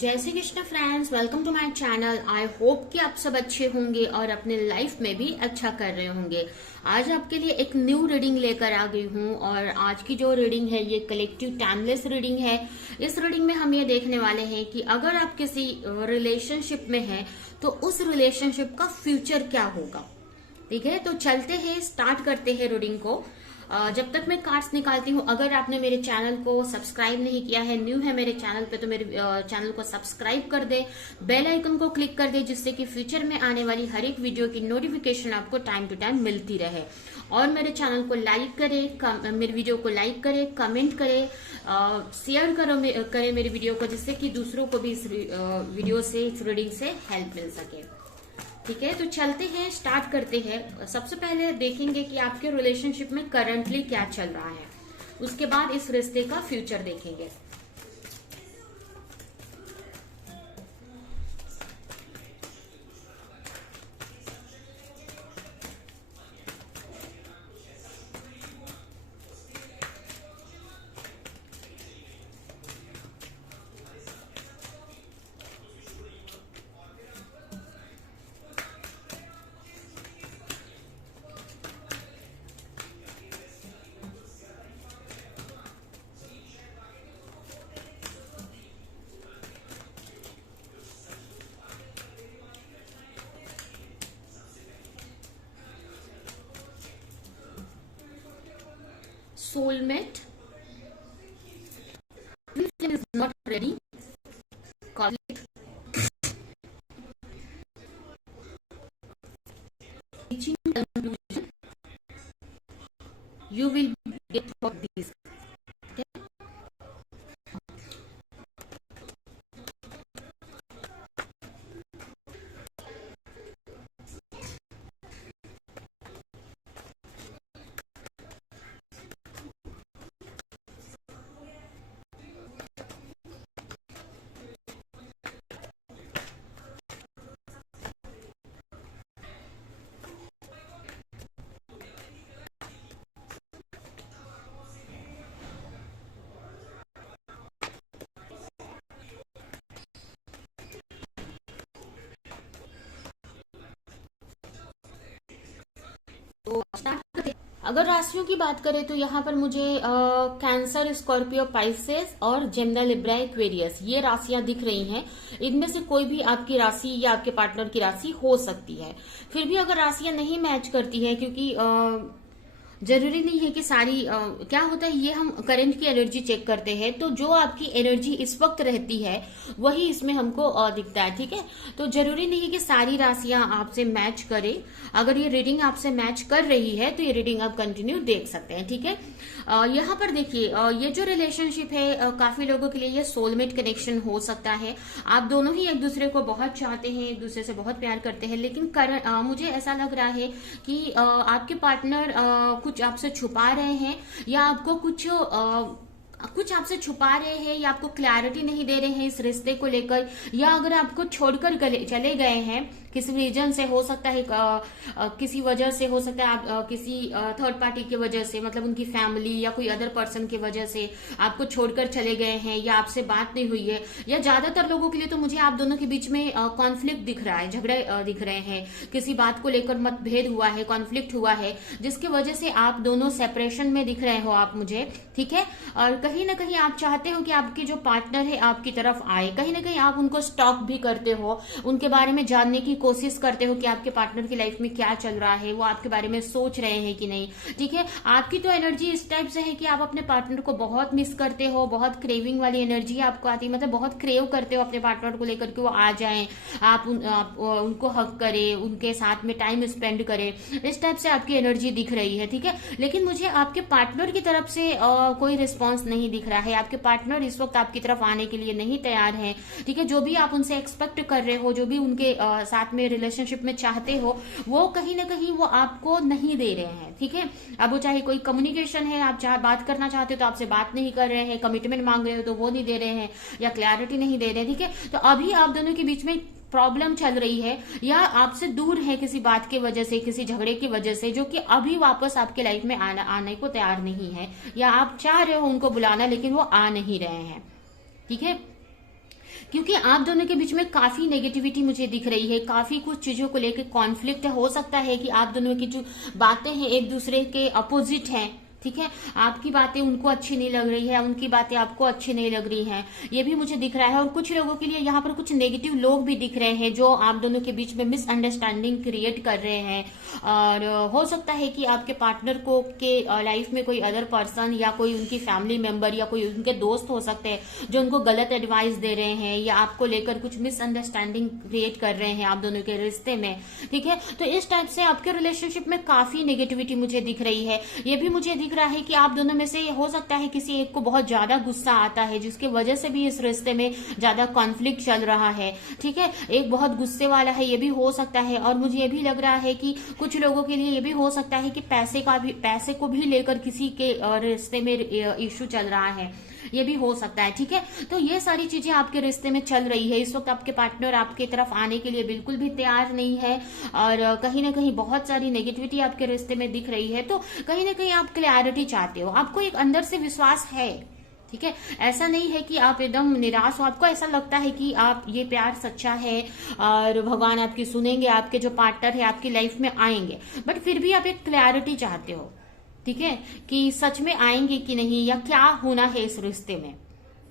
जय Shri Krishna friends, welcome to my channel. I hope कि आप सब अच्छे होंगे और अपने लाइफ में भी अच्छा कर रहे होंगे। आज आपके लिए एक न्यू रीडिंग लेकर आ गई हूँ और आज की जो रीडिंग है ये कलेक्टिव टाइमलेस रीडिंग है। इस रीडिंग में हम ये देखने वाले हैं कि अगर आप किसी रिलेशनशिप में हैं तो उस रिलेशनशिप का फ्यूचर क्या होगा। ठीक है, तो चलते हैं, स्टार्ट करते हैं रीडिंग को। जब तक मैं कार्ड्स निकालती हूँ, अगर आपने मेरे चैनल को सब्सक्राइब नहीं किया है, न्यू है मेरे चैनल पे, तो मेरे चैनल को सब्सक्राइब कर दे, बेल आइकन को क्लिक कर दे, जिससे कि फ्यूचर में आने वाली हर एक वीडियो की नोटिफिकेशन आपको टाइम टू टाइम मिलती रहे। और मेरे चैनल को लाइक करे, मेरे वीडियो को लाइक करे, कमेंट करे, शेयर करे मेरी वीडियो को, जिससे कि दूसरों को भी इस वीडियो से, इस रीडिंग से हेल्प मिल सके। ठीक है, तो चलते हैं, स्टार्ट करते हैं। सबसे पहले देखेंगे कि आपके रिलेशनशिप में करंटली क्या चल रहा है, उसके बाद इस रिश्ते का फ्यूचर देखेंगे। Soulmate, twin is not ready. Conflict, reaching conclusion. You will get through this. Okay? तो स्टार्ट करते हैं। अगर राशियों की बात करें तो यहाँ पर मुझे कैंसर, स्कॉर्पियो, पाइसेस और जेमिनी, लिब्रा, एक्वेरियस ये राशियां दिख रही हैं। इनमें से कोई भी आपकी राशि या आपके पार्टनर की राशि हो सकती है। फिर भी अगर राशियां नहीं मैच करती है, क्योंकि जरूरी नहीं है कि सारी क्या होता है, ये हम करंट की एनर्जी चेक करते हैं, तो जो आपकी एनर्जी इस वक्त रहती है वही इसमें हमको दिखता है। ठीक है, तो जरूरी नहीं है कि सारी राशियां आपसे मैच करे। अगर ये रीडिंग आपसे मैच कर रही है तो ये रीडिंग आप कंटिन्यू देख सकते हैं। ठीक है, यहाँ पर देखिए, ये जो रिलेशनशिप है काफी लोगों के लिए ये सोलमेट कनेक्शन हो सकता है। आप दोनों ही एक दूसरे को बहुत चाहते हैं, एक दूसरे से बहुत प्यार करते हैं, लेकिन मुझे ऐसा लग रहा है कि आपके पार्टनर कुछ आपसे छुपा रहे हैं, या आपको कुछ आपसे छुपा रहे हैं, या आपको क्लैरिटी नहीं दे रहे हैं इस रिश्ते को लेकर, या अगर आपको छोड़कर चले गए हैं किसी रीजन से, हो सकता है किसी वजह से, हो सकता है आप किसी थर्ड पार्टी की वजह से, मतलब उनकी फैमिली या कोई अदर पर्सन की वजह से आपको छोड़कर चले गए हैं, या आपसे बात नहीं हुई है, या ज्यादातर लोगों के लिए तो मुझे आप दोनों के बीच में कॉन्फ्लिक्ट दिख रहा है, झगड़े दिख रहे हैं, किसी बात को लेकर मतभेद हुआ है, कॉन्फ्लिक्ट हुआ है, जिसकी वजह से आप दोनों सेपरेशन में दिख रहे हो आप मुझे। ठीक है, और कहीं ना कहीं आप चाहते हो कि आपकी जो पार्टनर है आपकी तरफ आए, कहीं ना कहीं आप उनको स्टॉक भी करते हो, उनके बारे में जानने की कोशिश करते हो कि आपके पार्टनर की लाइफ में क्या चल रहा है, वो आपके बारे में सोच रहे हैं कि नहीं। ठीक है, आपकी तो एनर्जी इस टाइप से है कि आप अपने पार्टनर को बहुत मिस करते हो, बहुत क्रेविंग वाली एनर्जी आपको आती है, मतलब बहुत क्रेव करते हो अपने पार्टनर को लेकर कि वो आ जाएं, आप उनको हक करें, उनके साथ में टाइम स्पेंड करें, इस टाइप से आपकी एनर्जी दिख रही है। ठीक है, लेकिन मुझे आपके पार्टनर की तरफ से कोई रिस्पॉन्स नहीं दिख रहा है। आपके पार्टनर इस वक्त आपकी तरफ आने के लिए नहीं तैयार है। ठीक है, जो भी आप उनसे एक्सपेक्ट कर रहे हो, जो भी उनके साथ में रिलेशनशिप में चाहते हो, वो कहीं ना कहीं वो आपको नहीं दे रहे हैं। ठीक है, अब वो चाहे कोई कम्युनिकेशन है, आप चाहे बात करना चाहते हो तो आपसे बात नहीं कर रहे हैं, कमिटमेंट मांग रहे हो तो वो नहीं दे रहे हैं, या क्लैरिटी नहीं दे रहे हैं। ठीक है, तो अभी आप दोनों के बीच में प्रॉब्लम चल रही है, या आपसे दूर है किसी बात की वजह से, किसी झगड़े की वजह से, जो कि अभी वापस आपके लाइफ में आने को तैयार नहीं है, या आप चाह रहे हो उनको बुलाना लेकिन वो आ नहीं रहे हैं। ठीक है, क्योंकि आप दोनों के बीच में काफी नेगेटिविटी मुझे दिख रही है, काफी कुछ चीजों को लेकर कॉन्फ्लिक्ट हो सकता है कि आप दोनों की जो बातें हैं एक दूसरे के अपोजिट हैं। ठीक है, आपकी बातें उनको अच्छी नहीं लग रही है, उनकी बातें आपको अच्छी नहीं लग रही हैं, ये भी मुझे दिख रहा है। और कुछ लोगों के लिए यहाँ पर कुछ नेगेटिव लोग भी दिख रहे हैं जो आप दोनों के बीच में मिसअंडरस्टैंडिंग क्रिएट कर रहे हैं। और हो सकता है कि आपके पार्टनर को के लाइफ में कोई अदर पर्सन या कोई उनकी फैमिली मेंबर या कोई उनके दोस्त हो सकते हैं जो उनको गलत एडवाइस दे रहे हैं या आपको लेकर कुछ मिसअंडरस्टैंडिंग क्रिएट कर रहे हैं आप दोनों के रिश्ते में। ठीक है, तो इस टाइप से आपके रिलेशनशिप में काफी नेगेटिविटी मुझे दिख रही है। ये भी मुझे दिख रहा है कि आप दोनों में से हो सकता है किसी एक को बहुत ज्यादा गुस्सा आता है जिसकी वजह से भी इस रिश्ते में ज्यादा कॉन्फ्लिक्ट चल रहा है। ठीक है, एक बहुत गुस्से वाला है, ये भी हो सकता है। और मुझे ये भी लग रहा है कि कुछ लोगों के लिए ये भी हो सकता है कि पैसे को भी लेकर किसी के रिश्ते में इश्यू चल रहा है, ये भी हो सकता है। ठीक है, तो ये सारी चीजें आपके रिश्ते में चल रही है। इस वक्त आपके पार्टनर आपके तरफ आने के लिए बिल्कुल भी तैयार नहीं है और कहीं ना कहीं बहुत सारी नेगेटिविटी आपके रिश्ते में दिख रही है। तो कहीं ना कहीं आप क्लैरिटी चाहते हो, आपको एक अंदर से विश्वास है। ठीक है, ऐसा नहीं है कि आप एकदम निराश हो, आपको ऐसा लगता है कि आप ये प्यार सच्चा है और भगवान आपकी सुनेंगे, आपके जो पार्टनर है आपकी लाइफ में आएंगे, बट फिर भी आप एक क्लैरिटी चाहते हो। ठीक है, कि सच में आएंगे कि नहीं या क्या होना है इस रिश्ते में,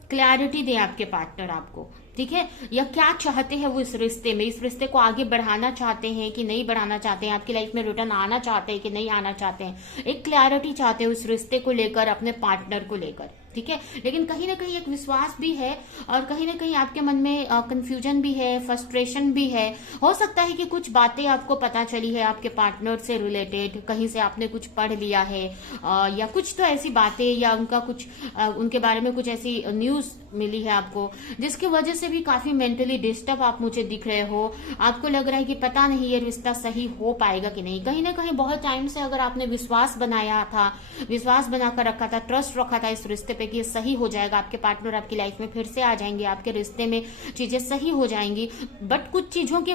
क्लैरिटी दे आपके पार्टनर आपको। ठीक है, या क्या चाहते हैं वो इस रिश्ते में, इस रिश्ते को आगे बढ़ाना चाहते हैं कि नहीं बढ़ाना चाहते हैं, आपकी लाइफ में रिटर्न आना चाहते हैं कि नहीं आना चाहते हैं, एक क्लैरिटी चाहते हैं उस रिश्ते को लेकर, अपने पार्टनर को लेकर। ठीक है, लेकिन कहीं ना कहीं एक विश्वास भी है और कहीं ना कहीं आपके मन में कंफ्यूजन भी है, फ्रस्ट्रेशन भी है। हो सकता है कि कुछ बातें आपको पता चली है आपके पार्टनर से रिलेटेड, कहीं से आपने कुछ पढ़ लिया है या कुछ तो ऐसी बातें या उनका कुछ उनके बारे में कुछ ऐसी न्यूज मिली है आपको, जिसकी वजह से भी काफी मेंटली डिस्टर्ब आप मुझे दिख रहे हो। आपको लग रहा है कि पता नहीं ये रिश्ता सही हो पाएगा कि नहीं। कहीं ना कहीं बहुत टाइम से अगर आपने विश्वास बनाया था, विश्वास बनाकर रखा था, ट्रस्ट रखा था इस रिश्ते पे कि ये सही हो जाएगा, आपके पार्टनर आपकी लाइफ में फिर से आ जाएंगे, आपके रिश्ते में चीजें सही हो जाएंगी, बट कुछ चीजों की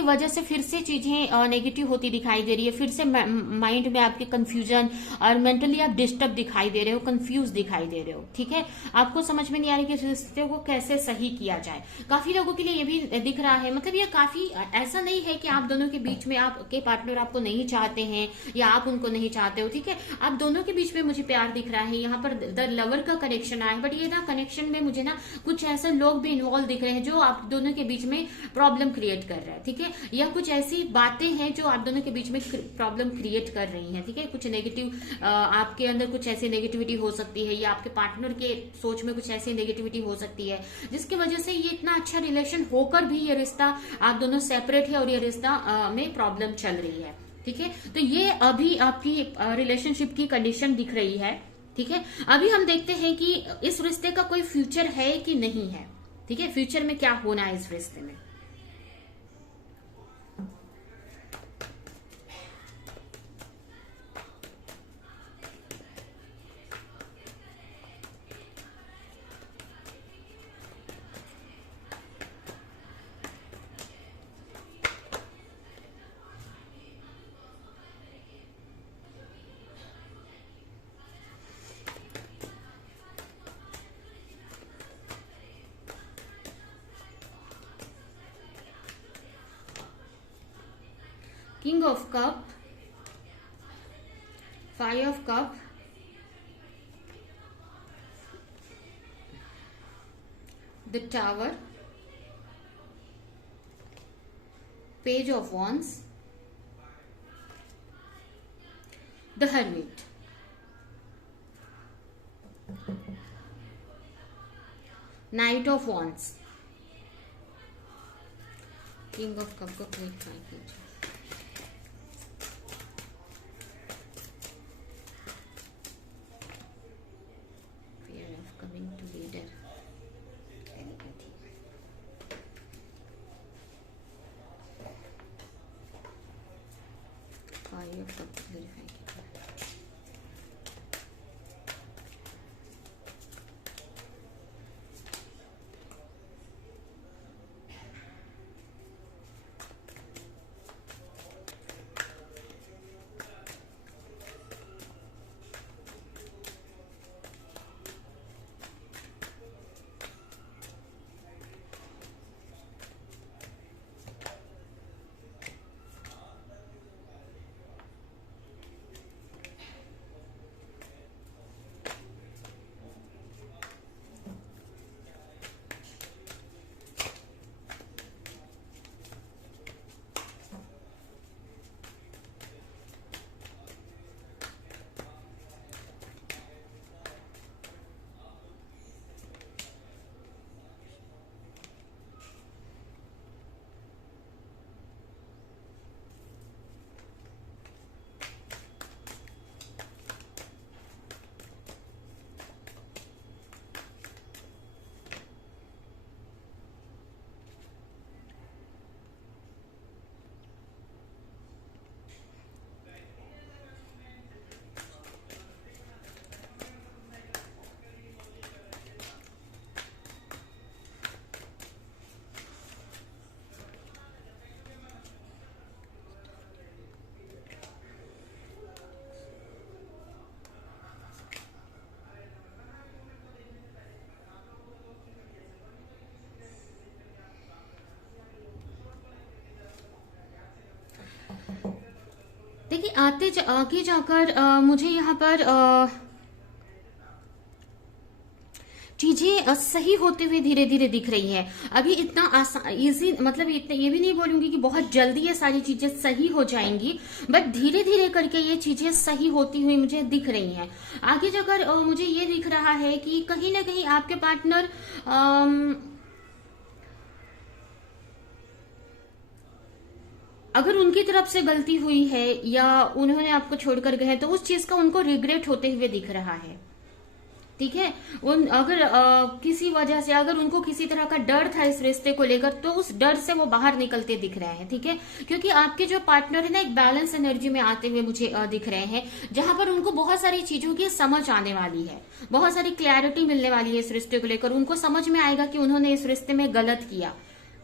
वजह से फिर से चीजें नेगेटिव होती दिखाई दे रही है। फिर से माइंड में आपके कंफ्यूजन और मेंटली आप डिस्टर्ब दिखाई दे रहे हो, कंफ्यूज दिखाई दे रहे हो। ठीक है, आपको समझ में नहीं आ रही कि इस रिश्ते को कैसे सही किया जाए। काफी लोगों के लिए ये भी दिख रहा है, मतलब ये काफी ऐसा नहीं है कि आप दोनों के बीच में आपके पार्टनर आपको नहीं चाहते हैं या आप उनको नहीं चाहते हो। ठीक है, आप दोनों के बीच में मुझे प्यार दिख रहा है, यहाँ पर द लवर का कनेक्शन आया है, बट ये ना कनेक्शन में मुझे ना कुछ ऐसे लोग भी इन्वॉल्व दिख रहे हैं जो आप दोनों के बीच में प्रॉब्लम क्रिएट कर रहा है। ठीक है, या कुछ ऐसी बातें हैं जो आप दोनों के बीच में प्रॉब्लम क्रिएट कर रही हैं। ठीक है, कुछ नेगेटिव आपके अंदर कुछ ऐसी नेगेटिविटी हो सकती है या आपके पार्टनर के सोच में कुछ ऐसी नेगेटिविटी हो सकती है जिसकी वजह से ये इतना अच्छा रिलेशन होकर भी ये रिश्ता आप दोनों सेपरेट है और ये रिश्ता में प्रॉब्लम चल रही है। ठीक है, तो ये अभी आपकी रिलेशनशिप की कंडीशन दिख रही है। ठीक है, अभी हम देखते हैं कि इस रिश्ते का कोई फ्यूचर है कि नहीं है। ठीक है, फ्यूचर में क्या होना है इस रिश्ते में। King of Cup, Five of Cup, the Tower, Page of Wands, the Hermit, Knight of Wands। King of Cup को क्लिक कीजिए। देखिए आगे जाकर मुझे यहाँ पर चीजें सही होते हुए धीरे धीरे दिख रही है। अभी इतना आसान इजी मतलब इतने ये भी नहीं बोलूंगी कि बहुत जल्दी ये सारी चीजें सही हो जाएंगी, बट धीरे धीरे करके ये चीजें सही होती हुई मुझे दिख रही हैं। आगे जाकर मुझे ये दिख रहा है कि कहीं ना कहीं आपके पार्टनर अगर उनकी तरफ से गलती हुई है या उन्होंने आपको छोड़कर गए तो उस चीज का उनको रिग्रेट होते हुए दिख रहा है। ठीक है, उन अगर किसी वजह से अगर उनको किसी तरह का डर था इस रिश्ते को लेकर तो उस डर से वो बाहर निकलते दिख रहे हैं। ठीक है, क्योंकि आपके जो पार्टनर है ना एक बैलेंस एनर्जी में आते हुए मुझे दिख रहे हैं, जहां पर उनको बहुत सारी चीजों की समझ आने वाली है, बहुत सारी क्लैरिटी मिलने वाली है इस रिश्ते को लेकर। उनको समझ में आएगा कि उन्होंने इस रिश्ते में गलत किया।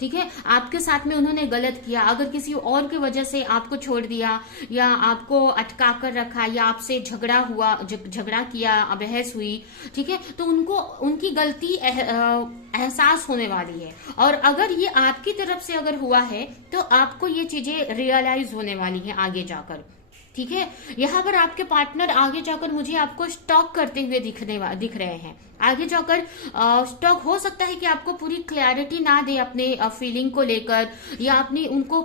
ठीक है, आपके साथ में उन्होंने गलत किया, अगर किसी और की वजह से आपको छोड़ दिया या आपको अटका कर रखा या आपसे झगड़ा हुआ, झगड़ा किया, बहस हुई, ठीक है, तो उनको उनकी गलती एहसास होने वाली है। और अगर ये आपकी तरफ से अगर हुआ है तो आपको ये चीजें रियलाइज होने वाली है आगे जाकर। ठीक है, यहाँ पर आपके पार्टनर आगे जाकर मुझे आपको स्टॉक करते हुए दिख रहे हैं। आगे जाकर स्टॉक हो सकता है कि आपको पूरी क्लैरिटी ना दे अपने फीलिंग को लेकर या अपनी उनको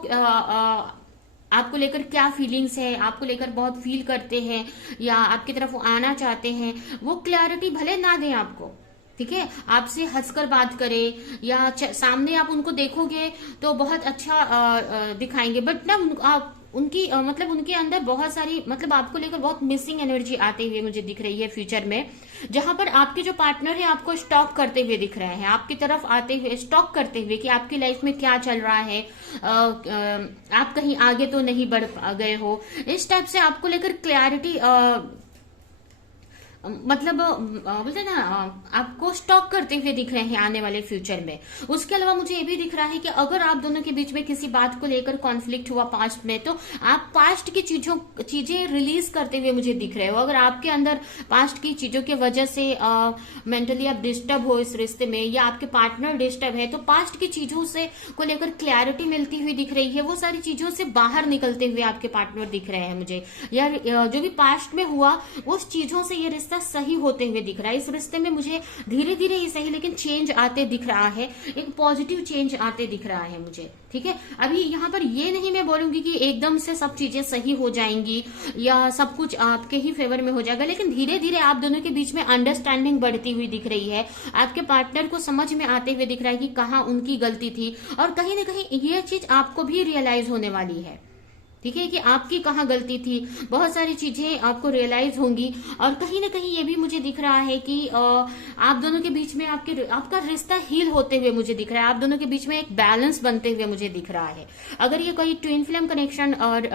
आपको लेकर क्या फीलिंग्स है, आपको लेकर बहुत फील करते हैं या आपकी तरफ वो आना चाहते हैं, वो क्लैरिटी भले ना दें आपको। ठीक है, आपसे हंसकर बात करे या सामने आप उनको देखोगे तो बहुत अच्छा दिखाएंगे, बट ना आप उनकी मतलब उनके अंदर बहुत सारी मतलब आपको लेकर बहुत मिसिंग एनर्जी आते हुए मुझे दिख रही है फ्यूचर में, जहां पर आपके जो पार्टनर है आपको स्टॉक करते हुए दिख रहे हैं, आपकी तरफ आते हुए स्टॉक करते हुए कि आपकी लाइफ में क्या चल रहा है, आप कहीं आगे तो नहीं बढ़ गए हो, इस टाइप से आपको लेकर क्लैरिटी मतलब बोलते ना आपको स्टॉक करते हुए दिख रहे हैं आने वाले फ्यूचर में। उसके अलावा मुझे ये भी दिख रहा है कि अगर आप दोनों के बीच में किसी बात को लेकर कॉन्फ्लिक्ट हुआ पास्ट में, तो आप पास्ट की चीजें रिलीज करते हुए मुझे दिख रहे हो। अगर आपके अंदर पास्ट की चीजों की वजह से मेंटली आप डिस्टर्ब हो इस रिश्ते में या आपके पार्टनर डिस्टर्ब है, तो पास्ट की चीजों से को लेकर क्लैरिटी मिलती हुई दिख रही है। वो सारी चीजों से बाहर निकलते हुए आपके पार्टनर दिख रहे हैं मुझे, या जो भी पास्ट में हुआ उस चीजों से ये रिश्ता सही होते हुए दिख रहा है। इस रिश्ते में मुझे धीरे धीरे ही सही लेकिन चेंज आते दिख रहा है, एक पॉजिटिव चेंज आते दिख रहा है मुझे। ठीक है, अभी यहाँ पर ये नहीं मैं बोलूंगी कि एकदम से सब चीजें सही हो जाएंगी या सब कुछ आपके ही फेवर में हो जाएगा, लेकिन धीरे धीरे आप दोनों के बीच में अंडरस्टैंडिंग बढ़ती हुई दिख रही है। आपके पार्टनर को समझ में आते हुए दिख रहा है कि कहाँ उनकी गलती थी, और कहीं ना कहीं ये चीज आपको भी रियलाइज होने वाली है। ठीक है, कि आपकी कहाँ गलती थी, बहुत सारी चीजें आपको रियलाइज होंगी। और कहीं ना कहीं ये भी मुझे दिख रहा है कि आप दोनों के बीच में आपका रिश्ता हील होते हुए मुझे दिख रहा है। आप दोनों के बीच में एक बैलेंस बनते हुए मुझे दिख रहा है। अगर ये कोई ट्विन फ्लेम कनेक्शन और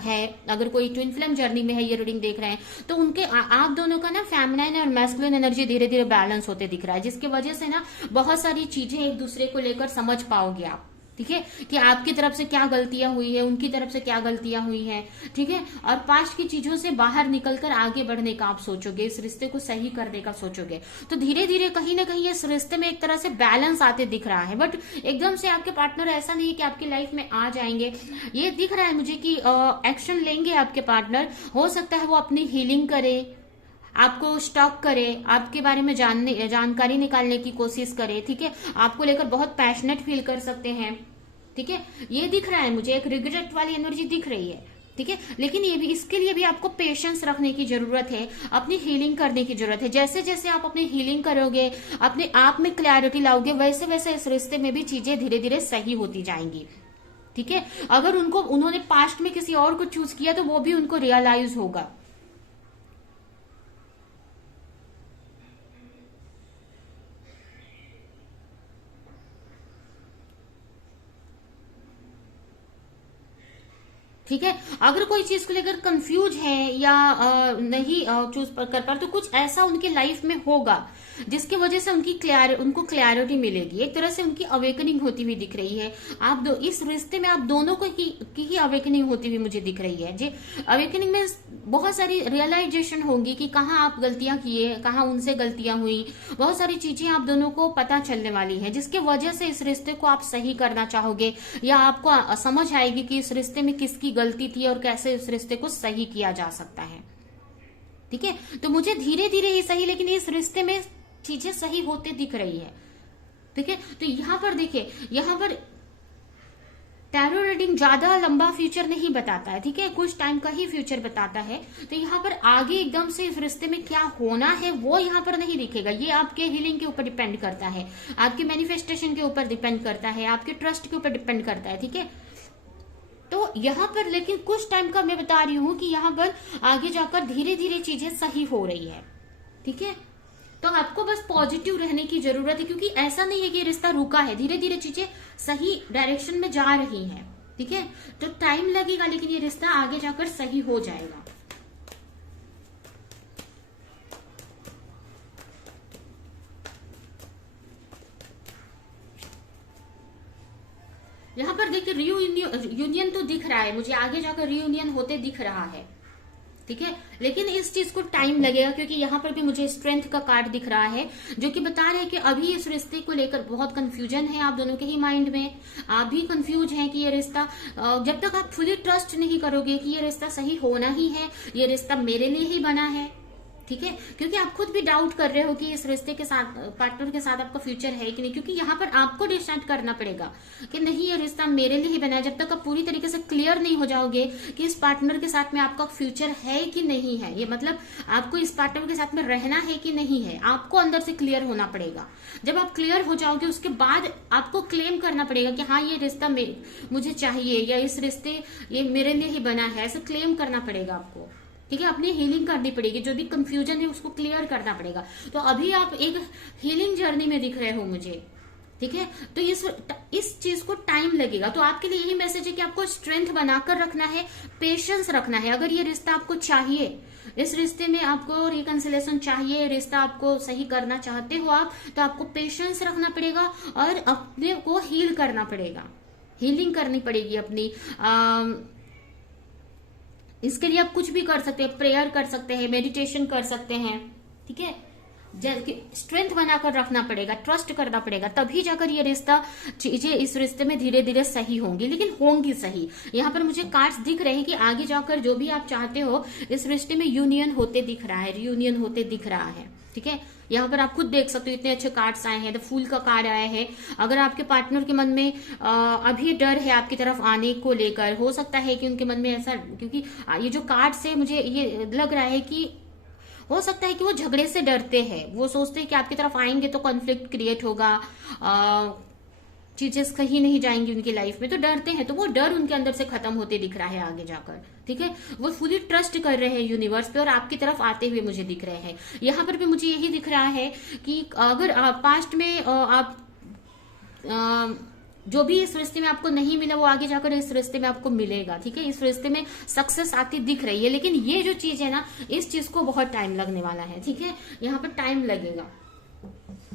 है, अगर कोई ट्विन फ्लेम जर्नी में है ये रीडिंग देख रहे हैं, तो उनके आप दोनों का ना फेमिनाइन और मैस्कुलिन एनर्जी धीरे धीरे बैलेंस होते दिख रहा है, जिसकी वजह से ना बहुत सारी चीजें एक दूसरे को लेकर समझ पाओगे आप। ठीक है, कि आपकी तरफ से क्या गलतियां हुई है, उनकी तरफ से क्या गलतियां हुई है। ठीक है, और पास्ट की चीजों से बाहर निकलकर आगे बढ़ने का आप सोचोगे, इस रिश्ते को सही करने का सोचोगे, तो धीरे धीरे कहीं ना कहीं इस रिश्ते में एक तरह से बैलेंस आते दिख रहा है। बट एकदम से आपके पार्टनर ऐसा नहीं है कि आपकी लाइफ में आ जाएंगे, ये दिख रहा है मुझे कि एक्शन लेंगे आपके पार्टनर। हो सकता है वो अपनी हीलिंग करे, आपको स्टॉक करे, आपके बारे में जानकारी निकालने की कोशिश करे। ठीक है, आपको लेकर बहुत पैशनेट फील कर सकते हैं। ठीक है, ये दिख रहा है मुझे, एक रिग्रेट वाली एनर्जी दिख रही है। ठीक है, लेकिन ये भी इसके लिए भी आपको पेशेंस रखने की जरूरत है, अपनी हीलिंग करने की जरूरत है। जैसे जैसे आप अपनी हीलिंग करोगे, अपने आप में क्लैरिटी लाओगे, वैसे वैसे इस रिश्ते में भी चीजें धीरे धीरे सही होती जाएंगी। ठीक है, अगर उन्होंने पास्ट में किसी और को चूज किया तो वो भी उनको रियलाइज होगा। ठीक है, अगर कोई चीज को लेकर कंफ्यूज है या नहीं चूज कर पा, तो कुछ ऐसा उनकी लाइफ में होगा जिसकी वजह से उनको क्लैरिटी मिलेगी, एक तरह से उनकी अवेकनिंग होती हुई दिख रही है। इस रिश्ते में आप दोनों को की अवेकनिंग होती हुई मुझे दिख रही है। जी, अवेकनिंग में बहुत सारी रियलाइजेशन होगी कि कहाँ आप गलतियां किए, कहाँ उनसे गलतियां हुई, बहुत सारी चीजें आप दोनों को पता चलने वाली है, जिसके वजह से इस रिश्ते को आप सही करना चाहोगे या आपको समझ आएगी कि इस रिश्ते में किसकी गलती थी और कैसे उस रिश्ते को सही किया जा सकता है। ठीक है, तो मुझे धीरे धीरे ही सही, लेकिन इस रिश्ते में चीजें सही होते दिख रही है। ठीक है, तो यहां पर देखिए, यहां पर टैरो रीडिंग ज्यादा लंबा फ्यूचर नहीं बताता है। ठीक है, कुछ टाइम का ही फ्यूचर बताता है। तो यहाँ पर आगे एकदम से इस रिश्ते में क्या होना है वो यहाँ पर नहीं दिखेगा। ये आपके हीलिंग के ऊपर डिपेंड करता है, आपके मैनिफेस्टेशन के ऊपर डिपेंड करता है, आपके ट्रस्ट के ऊपर डिपेंड करता है। ठीक है, तो यहाँ पर लेकिन कुछ टाइम का मैं बता रही हूँ कि यहाँ पर आगे जाकर धीरे धीरे चीजें सही हो रही है। ठीक है, तो आपको बस पॉजिटिव रहने की जरूरत है, क्योंकि ऐसा नहीं है कि रिश्ता रुका है, धीरे धीरे चीजें सही डायरेक्शन में जा रही हैं। ठीक है, तो टाइम लगेगा, लेकिन ये रिश्ता आगे जाकर सही हो जाएगा। यहां पर देखिए यूनियन तो दिख रहा है मुझे, आगे जाकर रियूनियन होते दिख रहा है। ठीक है, लेकिन इस चीज को टाइम लगेगा, क्योंकि यहाँ पर भी मुझे स्ट्रेंथ का कार्ड दिख रहा है, जो कि बता रहे हैं कि अभी इस रिश्ते को लेकर बहुत कंफ्यूजन है आप दोनों के ही माइंड में। आप भी कंफ्यूज हैं कि ये रिश्ता, जब तक आप फुली ट्रस्ट नहीं करोगे कि ये रिश्ता सही होना ही है, ये रिश्ता मेरे लिए ही बना है। ठीक है, क्योंकि आप खुद भी डाउट कर रहे हो कि इस रिश्ते के साथ, पार्टनर के साथ आपका फ्यूचर है कि नहीं, क्योंकि यहाँ पर आपको डिसाइड करना पड़ेगा कि नहीं ये रिश्ता मेरे लिए ही बना है। जब तक आप पूरी तरीके से क्लियर नहीं हो जाओगे कि इस पार्टनर के साथ में आपका फ्यूचर है कि नहीं है, ये मतलब आपको इस पार्टनर के साथ में रहना है कि नहीं है, आपको अंदर से क्लियर होना पड़ेगा। जब आप क्लियर हो जाओगे उसके बाद आपको क्लेम करना पड़ेगा कि हाँ ये रिश्ता मुझे चाहिए, या इस रिश्ते ये मेरे लिए ही बना है, ऐसा क्लेम करना पड़ेगा आपको। ठीक है, अपनी हीलिंग करनी पड़ेगी, जो भी कंफ्यूजन है उसको क्लियर करना पड़ेगा। तो अभी आप एक हीलिंग जर्नी में दिख रहे हो मुझे। ठीक है, तो इस चीज को टाइम लगेगा। तो आपके लिए यही मैसेज है कि आपको स्ट्रेंथ बनाकर रखना है, पेशेंस रखना है। अगर ये रिश्ता आपको चाहिए, इस रिश्ते में आपको रिकंसिलेशन चाहिए, रिश्ता आपको सही करना चाहते हो आप, तो आपको पेशेंस रखना पड़ेगा और अपने को हील करना पड़ेगा, हीलिंग करनी पड़ेगी अपनी। इसके लिए आप कुछ भी कर सकते हैं, प्रेयर कर सकते हैं, मेडिटेशन कर सकते हैं। ठीक है, स्ट्रेंथ बनाकर रखना पड़ेगा, ट्रस्ट करना पड़ेगा, तभी जाकर ये रिश्ता, चीजें इस रिश्ते में धीरे धीरे सही होंगी, लेकिन होंगी सही। यहाँ पर मुझे कार्ड्स दिख रहे हैं कि आगे जाकर जो भी आप चाहते हो इस रिश्ते में यूनियन होते दिख रहा है, रियूनियन होते दिख रहा है। ठीक है, यहाँ पर आप खुद देख सकते हो इतने अच्छे कार्ड्स आए हैं। द फूल का कार्ड आया है। अगर आपके पार्टनर के मन में अभी डर है आपकी तरफ आने को लेकर, हो सकता है कि उनके मन में ऐसा, क्योंकि ये जो कार्ड्स है मुझे ये लग रहा है कि हो सकता है कि वो झगड़े से डरते हैं, वो सोचते हैं कि आपकी तरफ आएंगे तो कॉन्फ्लिक्ट क्रिएट होगा, चीजें सही नहीं जाएंगी उनकी लाइफ में, तो डरते हैं। तो वो डर उनके अंदर से खत्म होते दिख रहा है आगे जाकर। ठीक है, वो फुली ट्रस्ट कर रहे हैं यूनिवर्स पे और आपकी तरफ आते हुए मुझे दिख रहे हैं। यहाँ पर भी मुझे यही दिख रहा है कि अगर पास्ट में आप जो भी इस रिश्ते में आपको नहीं मिला वो आगे जाकर इस रिश्ते में आपको मिलेगा। ठीक है, इस रिश्ते में सक्सेस आती दिख रही है, लेकिन ये जो चीज है ना, इस चीज को बहुत टाइम लगने वाला है। ठीक है, यहाँ पर टाइम लगेगा।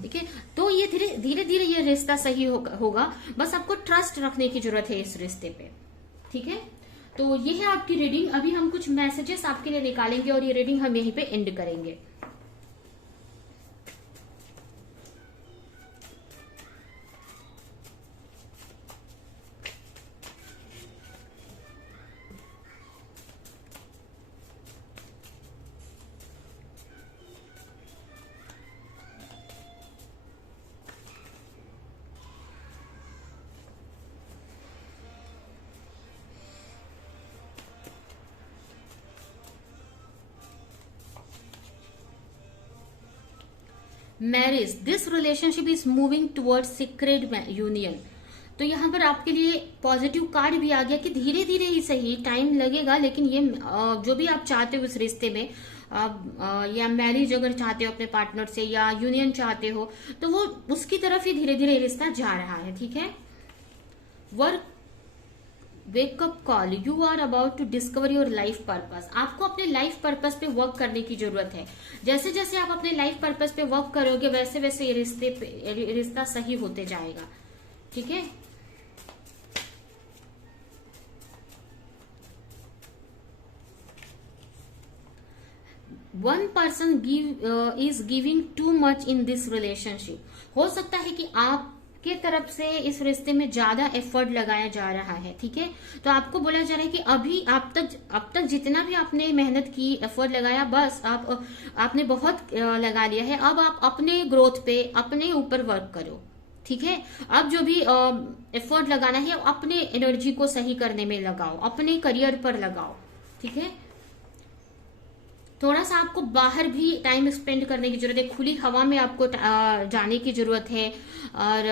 ठीक है, तो ये धीरे धीरे ये रिश्ता सही होगा, बस आपको ट्रस्ट रखने की जरूरत है इस रिश्ते पे। ठीक है, तो ये है आपकी रीडिंग। अभी हम कुछ मैसेजेस आपके लिए निकालेंगे और ये रीडिंग हम यहीं पे एंड करेंगे। Marriage, this relationship is moving towards secret union. तो यहाँ पर आपके लिए पॉजिटिव कार्ड भी आ गया कि धीरे धीरे ही सही, टाइम लगेगा, लेकिन ये जो भी आप चाहते हो इस रिश्ते में, या मैरिज अगर चाहते हो अपने पार्टनर से, या यूनियन चाहते हो, तो वो उसकी तरफ ही धीरे धीरे रिश्ता जा रहा है। ठीक है, work wake up call, you are about to discover your life purpose. आपको अपने लाइफ पर्पस पे वर्क करने की जरूरत है। जैसे जैसे आप अपने लाइफ पर्पस पे वर्क करोगे वैसे वैसे ये रिश्ता सही होते जाएगा। ठीक है, one person is giving too much in this relationship. हो सकता है कि आप के तरफ से इस रिश्ते में ज्यादा एफर्ट लगाया जा रहा है, ठीक है। तो आपको बोला जा रहा है कि अभी अब तक जितना भी आपने मेहनत की, एफर्ट लगाया, बस आपने बहुत लगा लिया है। अब आप अपने ग्रोथ पे, अपने ऊपर वर्क करो, ठीक है। अब जो भी एफर्ट लगाना है अपने एनर्जी को सही करने में लगाओ, अपने करियर पर लगाओ, ठीक है। थोड़ा सा आपको बाहर भी टाइम स्पेंड करने की जरूरत है, खुली हवा में आपको जाने की जरूरत है, और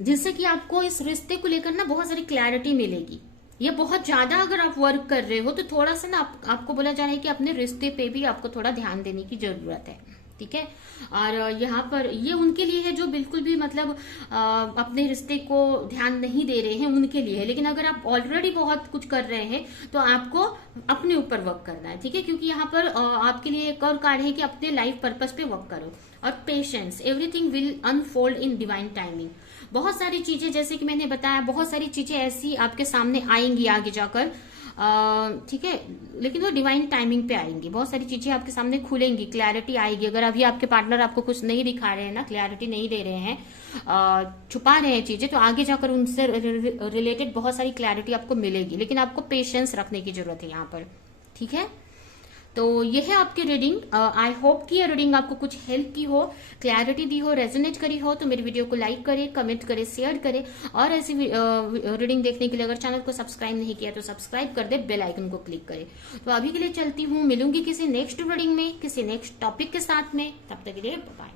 जिससे कि आपको इस रिश्ते को लेकर ना बहुत सारी क्लैरिटी मिलेगी। ये बहुत ज्यादा अगर आप वर्क कर रहे हो तो थोड़ा सा ना आपको बोला जा रहा है कि अपने रिश्ते पे भी आपको थोड़ा ध्यान देने की जरूरत है, ठीक है। और यहाँ पर ये उनके लिए है जो बिल्कुल भी मतलब अपने रिश्ते को ध्यान नहीं दे रहे हैं, उनके लिए है। लेकिन अगर आप ऑलरेडी बहुत कुछ कर रहे हैं तो आपको अपने ऊपर वर्क करना है, ठीक है। क्योंकि यहाँ पर आपके लिए एक और कार्ड है कि अपने लाइफ पर्पस पे वर्क करो, और patience, everything will unfold in divine timing. बहुत सारी चीजें, जैसे कि मैंने बताया, बहुत सारी चीजें ऐसी आपके सामने आएंगी आगे जाकर, ठीक है। लेकिन वो डिवाइन टाइमिंग पे आएंगी, बहुत सारी चीजें आपके सामने खुलेंगी, क्लैरिटी आएगी। अगर अभी आपके पार्टनर आपको कुछ नहीं दिखा रहे हैं ना, क्लैरिटी नहीं दे रहे हैं, छुपा रहे हैं चीजें, तो आगे जाकर उनसे रिलेटेड बहुत सारी क्लैरिटी आपको मिलेगी। लेकिन आपको पेशेंस रखने की जरूरत है यहाँ पर, ठीक है। तो ये है आपकी रीडिंग। आई होप कि ये रीडिंग आपको कुछ हेल्प की हो, क्लैरिटी दी हो, रेजोनेट करी हो। तो मेरी वीडियो को लाइक करें, कमेंट करें, शेयर करें, और ऐसी रीडिंग देखने के लिए अगर चैनल को सब्सक्राइब नहीं किया तो सब्सक्राइब कर दे, बेल आइकन को क्लिक करें। तो अभी के लिए चलती हूँ, मिलूंगी किसी नेक्स्ट रीडिंग में, किसी नेक्स्ट टॉपिक के साथ में। तब तक के लिए बाय।